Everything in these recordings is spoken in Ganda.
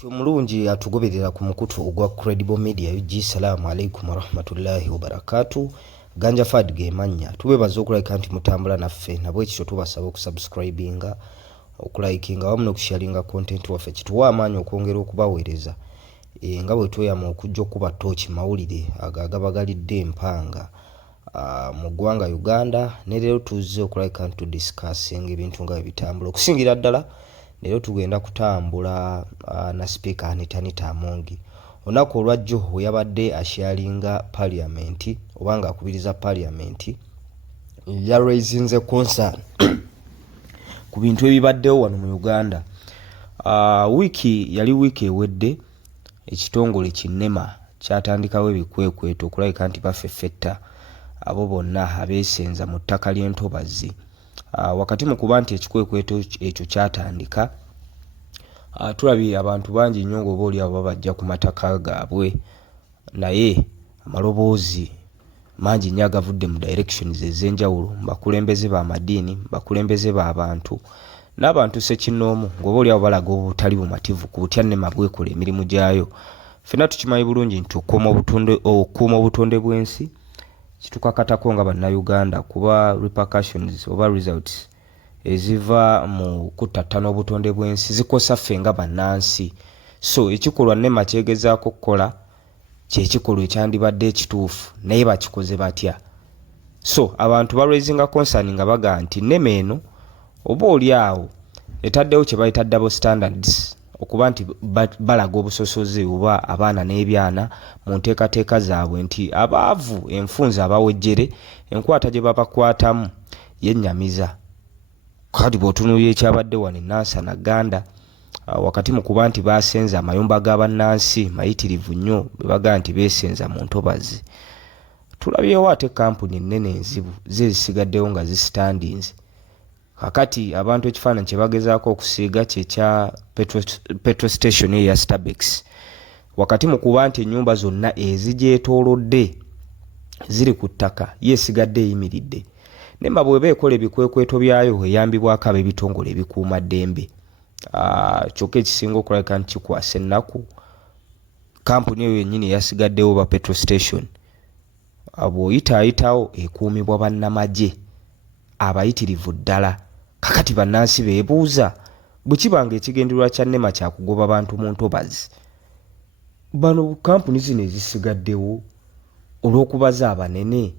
Tumulungi atugoberera ku mukutu ogwa Credible Media UG. Salaamu alaikum warahmatullahi wabarakatuh. Ganja Fad ge manya tubebaza okulika nti mutambula naffe nabwe ekyo tubasaba okusubscribinga okulikinga wamu n'okusharinga content waffe kituwa amaanyi okwongera okubaweereza nga bwe tweyama okujja okuba tooki mawulire agagabagalidde empanga mu ggwanga Uganda. Ne leero tuzze okulika nti tudiscussing ebintu nga bitambula okusingira ddala. Leero tugenda kutambula na speaker Anita Amongi. Onaku olwajjo we yabadde asharinga parliament obanga akubiriza parliament ya raising the concern ku bintu ebibaddewo wano mu Uganda. Wiki yali wiki ewedde ekitongole kinema kyatandikawo ebikwekweto okulabika nti baffeffetta abo bonna abeesenza mu ttaka ly'entobazi. Wakati mu kuba nti ekikwekweto ekyo kyatandika, tulabye abantu bangi nnyo ng'oba oli abo babajja ku mataka gaabwe, naye amaloboozi mangi nnyo agavudde mu directions ez'enjawulo, bakulembeze b'amadiini, bakulembeze b'abantu n'abantu sekinnoomu, ng'oba oli abo balaga obutali bumativu ku butya nnema bwekola emirimu gyayo. Ffenna tukimanyi bulungi nti okuuma obutonde bw'ensi kitukakatako nga bannayuganda kuba repercussions oba results eziva mu kutattana obutonde bw'ensi zikosa ffe nga bannansi. So ekikolwa nnema kyegezaako kukola kyekikolwa ekyandibadde ekituufu naye bakikoze batya? So abantu balwezinga concern nga baga nti nnema eno oba oli awo etaddewo kye bayita double standards okuba nti balaga obusosoze oba abaana n'ebyana mu nteekateeka zaabwe nti abaavu enfunza abawejjere enkwata gye babakwatamu yennyamiza. Kati bw'otunuulira ekyabadde wano e Nansana Gganda, wakati mu kuba nti baasenza amayumba g'abannansi mayitirivu nnyo be baga nti beesenza mu ntobazi, tulabyewo ate kampuni ennene enzibu zisigaddewo nga zisitandinze. Kakati abantu ekifaananyi kye bagezaako okusiiga kyekya petrol station eya Starbex, wakati mu kuba nti ennyumba zonna ezigyetoolodde ziri ku ttaka yeesigadde eyimiridde. Nemba bw'eba ekola ebikwekweto byayo eyambibwako ab'ebitongole ebikuuma ddembe. Kyokka ekisinga okulabika nti kikwasa ennaku kampuni eyo yennyini eyasigaddewo ba petrol station, bw'oyitaayitawo ekuumibwa bannamagye abayitirivu ddala. Kakati bannansi beebuuza bwe kiba nga ekigendererwa kya nnema kya kugoba bantu mu ntobazi, bano kampuni zino ezisigaddewo olw'okubaza abanene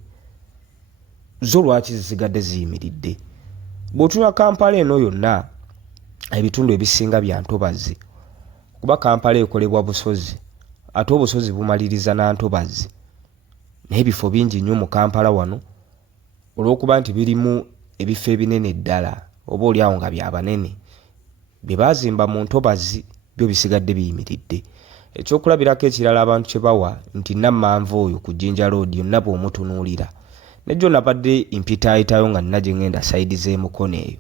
zo lwaki zisigadde ziyimiridde? Bw'otula Kampala eno yonna ebitundu ebisinga bya ntobazi, kuba Kampala ekolebwa busozi ate obusozi bumaliriza na ntobazi, naye ebifo bingi nnyo mu Kampala wano olw'okuba nti birimu ebifo ebinene ddala oba oli awo nga bya banene bye baazimba mu ntobazi byo bisigadde biyimiridde. Ekyokulabirako ekirala abantu kye bawa nti Nammanvu oyo ku Jinja Road yonna bw'omutunuulira, nejjo nabadde impitaayitayo nga nina gye ngenda sayidi z'emukono eyo,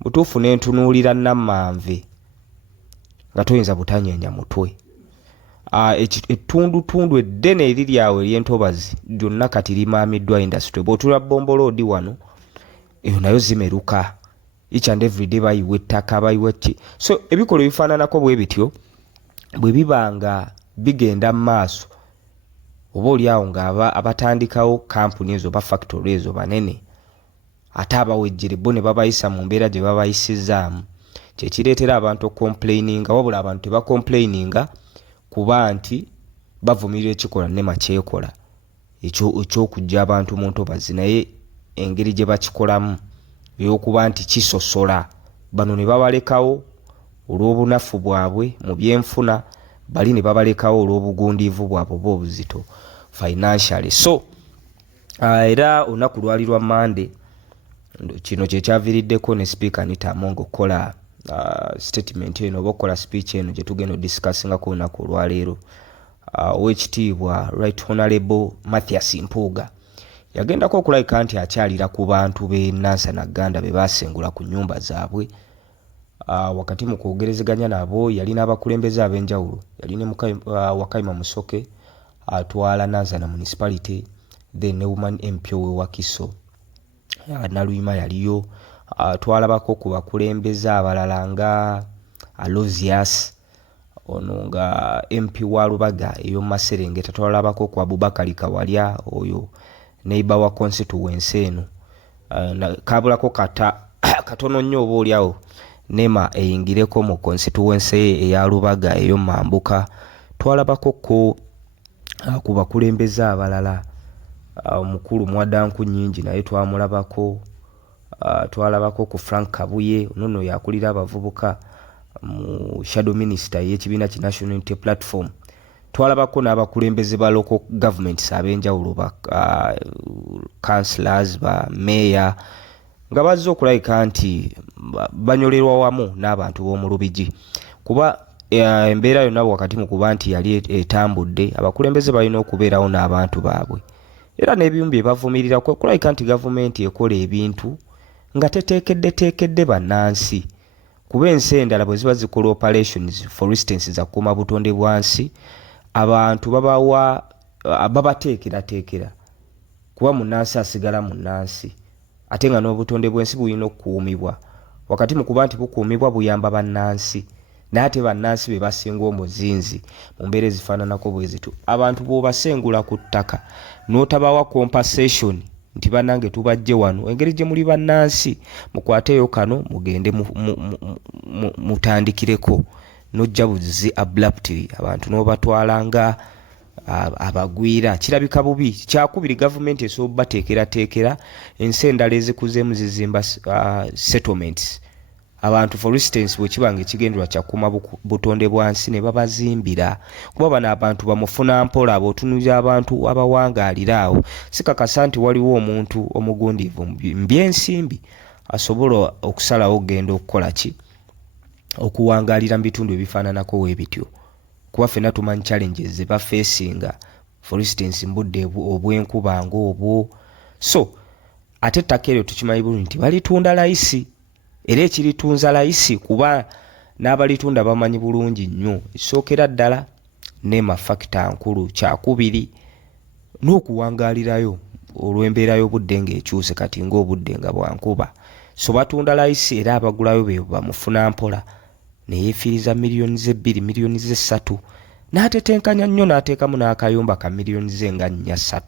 butuufu ne ntunuulira Nammanve nga toyinza butanyeenya mutwe. Ettundutundu eddene eriri awo ery'entobazi lyonna kati limaamiddwa industry. Bw'otula Bombo Road wano eyo nayo zimeruka, each and every day bayiwa ettaka bayiwa ki. So ebikolwa ebifaananako bwe bityo bwe biba nga bigenda mu maaso, oba oli awo nga abatandikawo kampuni ezo ba factory ezo banene ate abawejjere bo ne babayisa mu mbeera gye babayisizaamu, kyekireetera abantu okomplaininga, wabula abantu tebakomplaininga kuba nti bavumirira ekikola nnema kyekola ekyokujja abantu mu ntobazi, naye engeri gye bakikolamu ey'okuba nti kisosola bano ne babalekawo olw'obunafu bwabwe mu byenfuna, bali ne babalekawo olw'obugundiivu bwabwe oba obuzito financially. So era olunaku lwali lwa Monday, kino kye kyaviiriddeko ne Speaker Anita Amongi okukola statement eno oba okukola speech eno gye tugenda odiscussingako olunaku olwaleero. Oweekitiibwa Right Honorable Mathias Mpuuga yagendako okulabika nti akyalira ku bantu b'e Nansana Gganda be baasengula ku nnyumba zaabwe. Wakati mu kwogerezeganya nabo yalina abakulembeze ab'enjawulo, yalina Wakayima Musoke atwala Nansana Municipality, then ne Woman MP we Wakiso Naluyima yaliyo, twalabako ku bakulembeze abalala nga Alozias ono nga MP wa Lubaga eyo Maserengeta twalabako kwa Abubakar Kawalya oyo neighbor wa constituency eno kabulako katono nnyo oboolyawo Nema eyingireko mu constituency eya Lubaga eyo Mambuka twalabako ko ku bakulembeze abalala omukulu Mwadanku Nnyingi naye twamulabako twalabako ku Frank Kabuye nono yakulira abavubuka mu shadow minister y'ekibiina ki National Unity Platform twalabako n'abakulembeze ba local governments abenjawulo ba councillors ba mayor nga bazze okulabika nti banyolerwa wamu n'abantu b'omu Lubigi kuba embeera yonna wakati mu kuba nti yali etambudde abakulembeze balina okubeerawo n'abantu baabwe era n'ebimu bye bavumirira kulabika nti gavumenti ekola ebintu nga teteekedde bannansi kuba ensi endala bwe ziba zikola operations for instance za kuuma butonde bwansi abantu babateekera kuba munnansi asigala munnansi ate nga n'obutonde bw'ensi bulina okukuumibwa wakati mu kuba nti bukuumibwa buyamba bannansi naye ate bannansi be basinga omuzinzi mu mbeera ezifaananako bwe zito abantu bw'obasengula ku ttaka n'otabawa compensation nti bannange tubajje wano engeri gye muli bannansi mukwateyo kano mugende mutandikireko nojja buzi abruptly abantu n'obatwala nga abagwira kirabika bubi kyakubiri gavumenti esobola bateekera ensi endala ezikuzeemu zizimba settlements abantu for instance bwe kibanga ekigendera kyakuuma butonde bwansi ne babazimbira kuba bano abantu bamufuna mpola abotunulira abantu abawangaalira awo sikakasa nti waliwo omuntu omugundiivu mbyensimbi asobola okusalawo ogenda okukola ki okuwangaalira mu bitundu ebifaananako weebityo kuba ffenna tumanyi challenges ze bafeesinga for instance mbudde obwenkuba ng'obwo so ate ettaka eryo tukimanyi bulungi nti balitunda layisi era ekiritunza layisi kuba n'abalitunda bamanyi bulungi nnyo ekisookera ddala Nema factor nkulu kyakubiri n'okuwangaalirayo olw'embeera y'obudde ng'ekyuse kati ng'obudde nga bwankuba so batunda layisi era abagulayo be bamufuna mpola neyefiiriza miliyoni ze 2 miliyoni ze 3 n'atetenkanya nnyo n'ateekamu n'akayumba ka miliyoni ze nga 4-3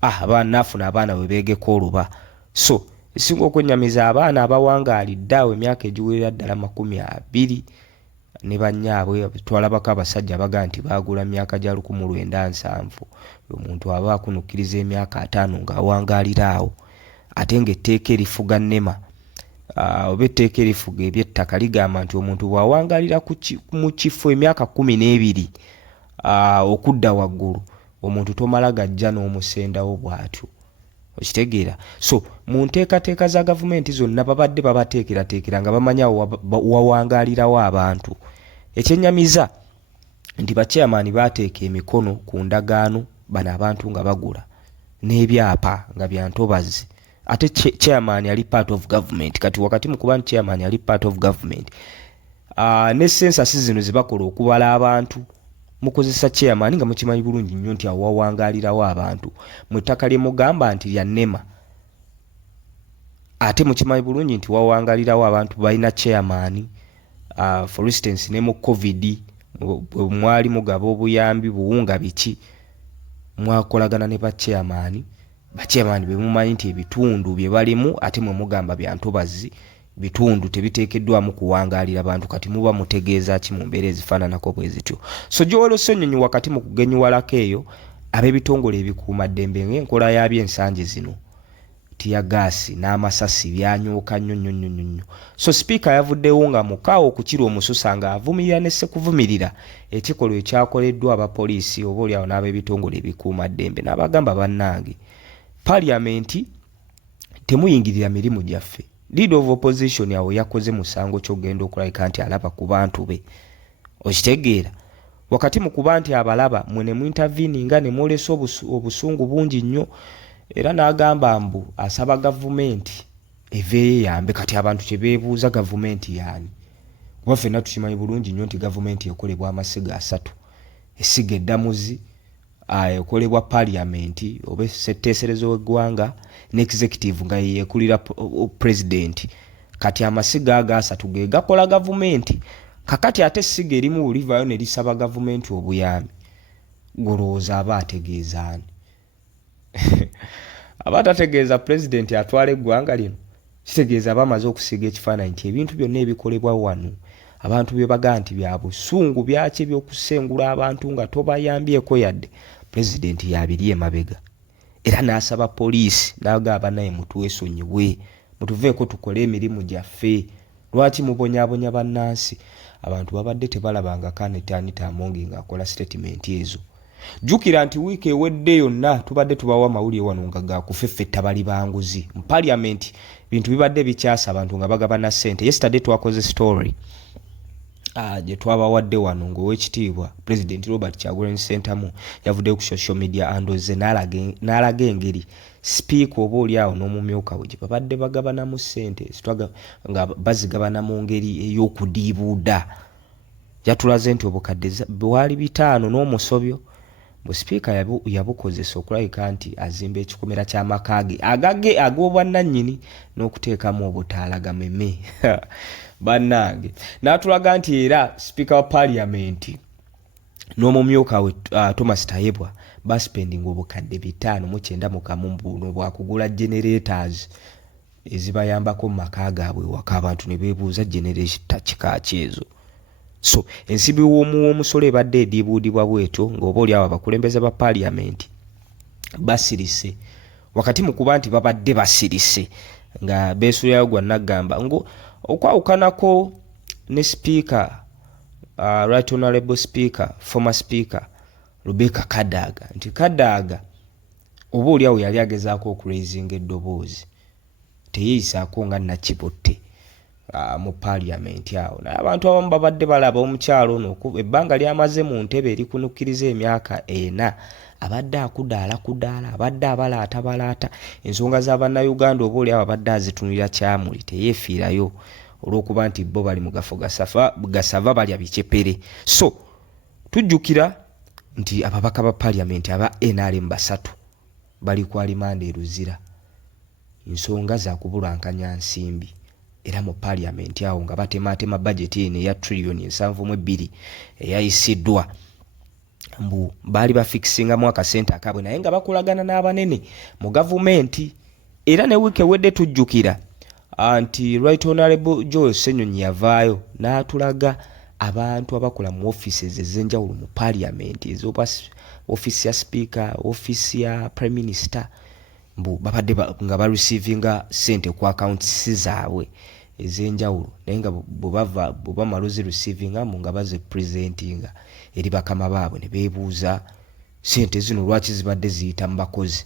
abaana nafuna abaana we beegeko oluba so esinga okwennyamiza abaana abawangaalidde awo emyaka egiwerera ddala 20 ne bannyaabwe twalabako abasajja baga nti baagula myaka gya 1970 omuntu aba akunukkiriza emyaka 5 ng'awangaalira awo ate ng'etteeka erifuga Nema oba etteeka erifuga eby'ettaka ligamba nti omuntu bw'awangaalira mu kifo emyaka 12 okudda waggulu omuntu tomala gajja n'omusendawo bw'atyo okitegeera so mu nteekateeka za gavumenti zonna babadde babateekera nga bamanya wawangaalirawo abantu ekyennyamiza nti bachairman baateeka emikono ku ndagaano bano abantu nga bagula n'ebyapa nga bya ntobazi ate chairman ali part of government kati wakati mu kuba chairman ali part of government ne census zino zibakola okubala abantu mukozesa chairman nga mukimanyi bulungi nnyo nti awawangaalirawo abantu mu ttaka lye mugamba nti lya Nema ate mukimanyi bulungi nti wawangaalirawo abantu balina chairman for instance ne mu covid mwali mugaba obuyambi buwunga biki mwakolagana ne ba chairman be mumanyi nti ebitundu bye balimu ate mwe mugamba bya ntobazi bitundu tebiteekeddwamu kuwangaalira abantu kati muba mutegeeza ki mu mbeera ezifaananako bwe zityo so gy'owola osonnyonyi wakati mu kugenyiwalako eyo ab'ebitongole ebikuuma ddembe ng'enkola yabyo ensangi zino tiya gaasi n'amasasi byanyuuka nnyo so sipiika yavuddewo nga mukaawo okukira omususa nga avumirira ne sekuvumirira ekikolwa ekyakoleddwa abapoliisi oba oliawo n'ab'ebitongole ebikuuma ddembe n'abagamba bannange paliamenti temuyingirira mirimu gyaffe leader of opposition yawe yakoze musango kyogenda okulabika nti alaba ku bantu be okitegeera wakati mu kuba nti abalaba mwene mu intervene nga ne mwolesa obusungu bungi nnyo era n'agamba mbu asaba gavumenti eveeyo yambe kati abantu kye beebuuza gavumenti yaani kuba ffenna tukimanyi bulungi nnyo nti gavumenti ekolebwa amasiga 3 essiga eddamuzi ekolebwa paliamenti oba ssetteeserezo w'eggwanga ne executive nga yeekulira president kati amasiga ago 3 ge gakola gavumenti kakati ate essiga erimu bulivayo ne lisaba gavumenti obuyambi, golowooza aba ategeeza ani? aba atategeeza pulezidenti atwala eggwanga lino, kitegeeza aba amaze okusiga ekifaananyi nti ebintu byonna ebikolebwa wano abantu bye bagaa nti bya busungu byaki ebyokusengula abantu nga tobayambyeko yadde, pulezidenti yabiri emabega. Era n'asaba poliisi n'agamba naye mutwesonyiwe, mutuveeko tukole emirimu gyaffe, lwaki mubonyaabonya bannansi? Abantu babadde tebalabanga Anita Among ng'akola statement ezo. Jjukira nti wiiki ewedde yonna tubadde tubawa amawulire wano nga gakufeffetta bali banguzi mu parliament, bintu bibadde bikyasa abantu nga bagabana ssente. Yesterday twakoze story gye twabawadde wano ng'owekitiibwa President Robert Kyagulanyi Ssentamu yavuddeyo ku social media andoze n'alaga engeri speaker oba oliawo n'omumyuka we gye babadde bagabanamu ssente nga bazigabana mu ngeri ey'okudiibuuda. Yatulaze nti obukadde bwali 5 n'omusobyo bu speaker yabukozesa okulabika nti azimba ekikomera ky'amaka ge agage ag'obwannannyini n'okuteekamu obutaala gameme. Bannange n'atulaga nti era speaker wa parliament n'omumyuka we Thomas Tayebwa baspending obukadde 5.9 mu kamu buno bwakugula generators ezibayambako mu maka gaabwe waka, abantu ne beebuuza generator kika kyezo. So ensibi w'omusolo ebadde ediibuudibwa bwetyo ng'oba oliawo abakulembeze ba parliament basirise wakati mu kuba nti babadde basirise nga beesulirayo gwa nagamba ngo okwawukanako ne speaker right honorable speaker former speaker Rebecca Kadaga nti Kadaga oba oliawo yali agezaako okuraisinga eddoboozi teyeeyisaako nga Nakibotte mu parliament awo. Naye abantu abamu babadde balaba omukyalo ono ebbanga lyamaze mu ntebe erikunukkiriza emyaka 4 abadde akudaala abadde abalaata ensonga z'abannayuganda oba oliawo abadde azitunulira kyamuli teyeefiirayo olw'okuba nti bo bali mu gafo gasava balya bicepere. So tujjukira nti ababaka ba parliament aba NRM 3 bali ku alimanda eruzira ensonga za kubulankanya nsimbi, era mu parliament awo nga batematema budget eno eya trillion 7.2 eyayisiddwa mbu baali bafixinga mu akasente akabwe naye nga bakolagana n'abanene mu gavumenti. Era ne wiiki ewedde tujjukira anti right honorable Joel Ssenyonyi yavaayo n'atulaga abantu abakola mu offices ez'enjawulo mu parliament ez'oba office ya speaker, office ya prime minister, mbu babadde nga bareceiving sente ku accounts zaabwe ez'enjawulo naye nga bwebamalozi receiving mu nga baze presenting eri bakama baabwe ne beebuuza sente zino lwaki zibadde ziyita mu bakozi,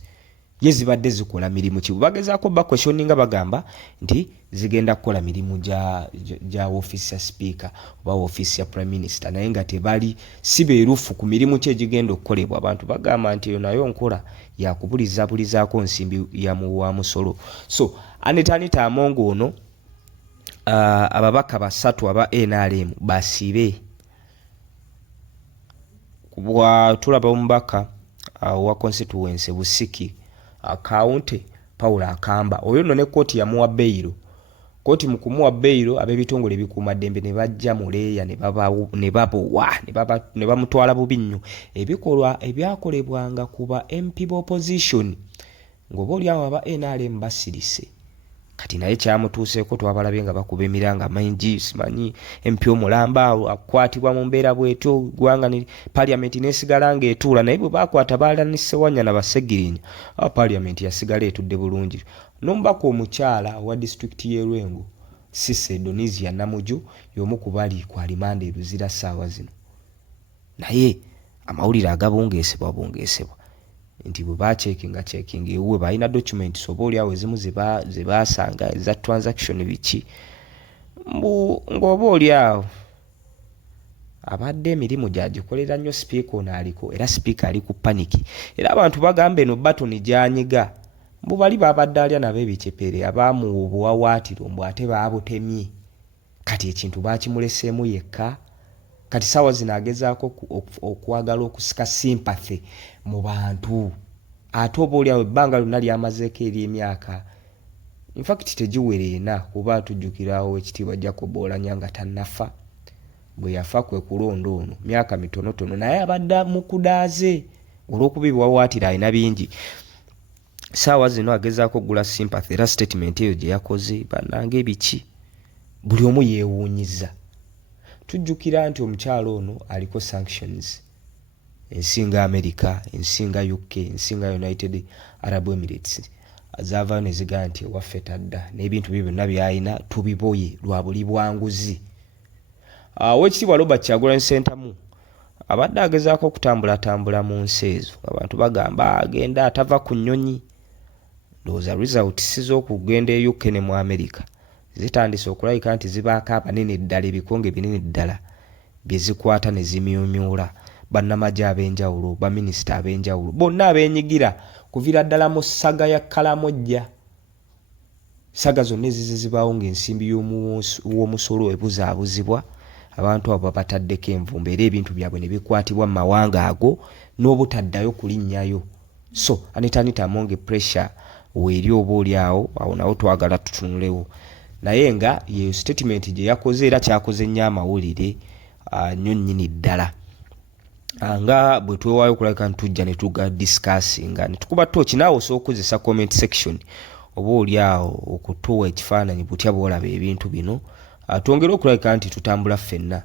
ye zibadde zikola mirimu ki? Bagezaako bakwestioninga bagamba nti zigenda kukola mirimu gya office ya speaker oba office ya prime minister naye nga tebali si beerufu ku mirimu ki egigenda okukolebwa. Abantu bagamba nti eyo nayo nkola yakubulizaako nsimbi ya wa musolo. So Anita Among ono ababaka 3 aba NRM basibe tulaba omubaka wa constituency Busiki akaunti Paul Akamba oyo nno ne kooti yamuwa beyiro. Kooti mu kumuwa beyiro ab'ebitongole ebikuuma ddembe ne bajja muleeya ne bamutwala bubi nnyo ebikolwa ebyakolebwanga kuba MP opposition ng'oba oliawo aba NRM basirise. Kati naye kyamutuuseeko twabalabye nga bakuba emiranga maingi simanyi MP omulamba akwatibwa mu mbeera bwetyo gwanga ni parliament nesigala ng'etuula naye bwe bakwata baalanise wanya na basegirinya parliament yasigala etudde bulungi. N'omubaka omukyala wa district y'e Lwengo Sise Donisia Namuju y'omu ku bali ku alimanda eruzira ssaawa zino naye amawulire agabongeesebwa nti bwe bacekinga ewuwe balina documents oba oliawo ezimu ze baasanga eza transaction biki ng'oba oliawo abadde emirimu gyagikolera nnyo speaker ono aliko era speaker ali ku paniki. Era abantu bagamba eno batoni gyanyiga mbu bali babadde alya nabo ebicepere abaamuwa obuwawaatiro mbu ate baabutemye kati ekintu baakimuleseemu yekka. Kati sawa zino agezaako okwagala okusika sympathy mu bantu ate oba oliawo ebbanga lyonna lyamazeeko ery'emyaka in fact tegiwere ena kuba tujjukirawo ekitiibwa Jacob Oulanyah nga tannafa bwe yafa kwe kulonda ono myaka mitonotono naye abadde mu kudaaze olw'okubibwawaatira alina bingi. Saawa zino agezaako okugula sympathy era statement eyo gye yakoze bannange ebiki buli omu yeewuunyiza. Tujjukira nti omukyalo ono aliko sanctions ensinga America, ensinga UK, ensinga United Arab Emirates azaavayo ne zigaa nti ewaffe tadda n'ebintu bye byonna by'alina tubiboye lwa buli bwanguzi. Oweekitiibwa Robert Kyagulanyi Ssentamu abadde agezaako okutambulatambula mu nsi ezo abantu bagamba agenda atava ku nnyonyi. Ndowooza result si z'okugenda e UK ne mu America zitandise okulabika nti zibaako abanene ddala ebikonge binene ddala bye zikwata ne zimyumyula bannamagye ab'enjawulo baminisita ab'enjawulo bonna abeenyigira kuviira ddala mu ssaga ya Kalamojja. Ssaga zonna ezizibaawo ng'ensimbi w'omusolo ebuzaabuzibwa abantu abo bataddeko envumbo era ebintu byabwe ne bikwatibwa mu mawanga ago n'obutaddayo kulinnyayo. So anita amonge pressure weeri oba oli awo nawo twagala tutunulewo naye nga yeyo statement gye yakoze era kyakoze nnyo amawulire nnyo nnyini ddala nga bwe twewaayo okulabika nti tujja ne tuga discussinga ne tukuba tooki naawe osobola okukozesa comment section oba oli awo okutuwa ekifaananyi butya bw'olaba ebintu bino. Twongere okulabika nti tutambula ffenna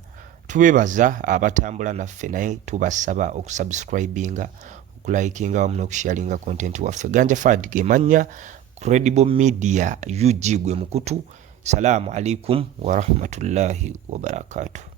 tubeebaza abatambula naffe naye tubasaba okusubscribinga okulikinga wamu n'okusharinga content waffe. Ganja Fad ge mannya Credible Media UG gwe mukutu. Salaamu alaikum wa rahmatullahi wa barakatuh.